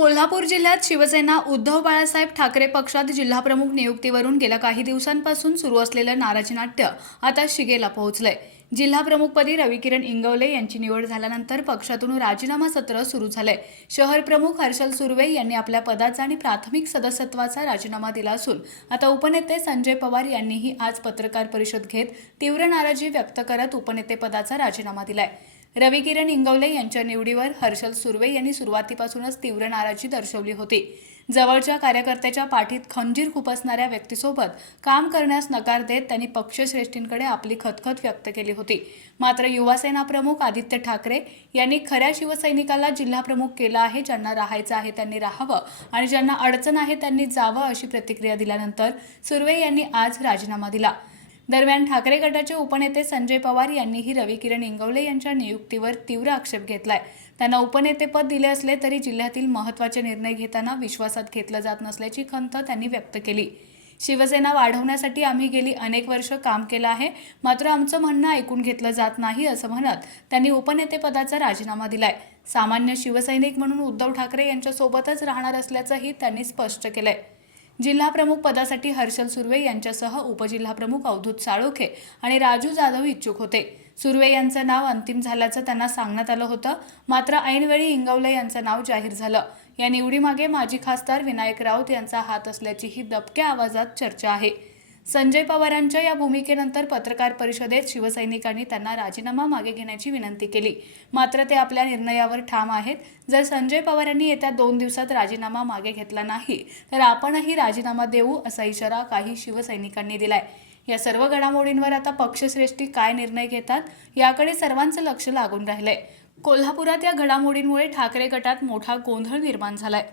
कोल्हापूर जिल्ह्यात शिवसेना उद्धव बाळासाहेब ठाकरे पक्षात जिल्हाप्रमुख नियुक्तीवरून गेल्या काही दिवसांपासून सुरू असलेलं नाराजी नाट्य आता शिगेला पोहोचलंय। जिल्हाप्रमुखपदी रविकिरण इंगवले यांची निवड झाल्यानंतर पक्षातून राजीनामा सत्र सुरू झालंय। शहर प्रमुख हर्षल सुर्वे यांनी आपल्या पदाचा आणि प्राथमिक सदस्यत्वाचा राजीनामा दिला असून आता उपनेते संजय पवार यांनीही आज पत्रकार परिषद घेत तीव्र नाराजी व्यक्त करत उपनेतेपदाचा राजीनामा दिलाय। रविकिरण इंगवले यांच्या निवडीवर हर्षल सुर्वे यांनी सुरुवातीपासूनच तीव्र नाराजी दर्शवली होती। जवळच्या कार्यकर्त्याच्या पाठीत खंजीर खुपसणाऱ्या व्यक्तीसोबत काम करण्यास नकार देत त्यांनी पक्षश्रेष्ठींकडे आपली खतखत व्यक्त केली होती। मात्र युवासेना प्रमुख आदित्य ठाकरे यांनी खऱ्या शिवसैनिकाला जिल्हाप्रमुख केलं आहे, ज्यांना राहायचं आहे त्यांनी राहावं आणि ज्यांना अडचण आहे त्यांनी जावं अशी प्रतिक्रिया दिल्यानंतर सुर्वे यांनी आज राजीनामा दिला। दरम्यान ठाकरे गटाचे उपनेते संजय पवार यांनीही रविकिरण इंगवले यांच्या नियुक्तीवर तीव्र आक्षेप घेतलाय। त्यांना उपनेतेपद दिले असले तरी जिल्ह्यातील महत्त्वाचे निर्णय घेताना विश्वासात घेतलं जात नसल्याची खंत त्यांनी व्यक्त केली। शिवसेना वाढवण्यासाठी आम्ही गेली अनेक वर्ष काम केलं आहे, मात्र आमचं म्हणणं ऐकून घेतलं जात नाही असं म्हणत त्यांनी उपनेतेपदाचा राजीनामा दिलाय। सामान्य शिवसैनिक म्हणून उद्धव ठाकरे यांच्यासोबतच राहणार असल्याचंही त्यांनी स्पष्ट केलंय। जिल्हाप्रमुख पदासाठी हर्षल सुर्वे यांच्यासह उपजिल्हाप्रमुख अवधूत साळोखे आणि राजू जाधव इच्छुक होते। सुर्वे यांचं नाव अंतिम झाल्याचं त्यांना सांगण्यात आलं होतं, मात्र ऐनवेळी इंगवले यांचं नाव जाहीर झालं। या निवडीमागे माजी खासदार विनायक राऊत यांचा हात असल्याचीही दबक्या आवाजात चर्चा आहे। संजय पवारांच्या या भूमिकेनंतर पत्रकार परिषदेत शिवसैनिकांनी त्यांना राजीनामा मागे घेण्याची विनंती केली, मात्र ते आपल्या निर्णयावर ठाम आहेत। जर संजय पवारांनी येत्या 2 दिवसात राजीनामा मागे घेतला नाही तर आपणही राजीनामा देऊ असा इशारा काही शिवसैनिकांनी दिलाय। या सर्व घडामोडींवर आता पक्षश्रेष्ठी काय निर्णय घेतात याकडे सर्वांचं लक्ष लागून राहिलंय। कोल्हापुरात या घडामोडींमुळे ठाकरे गटात मोठा गोंधळ निर्माण झालाय।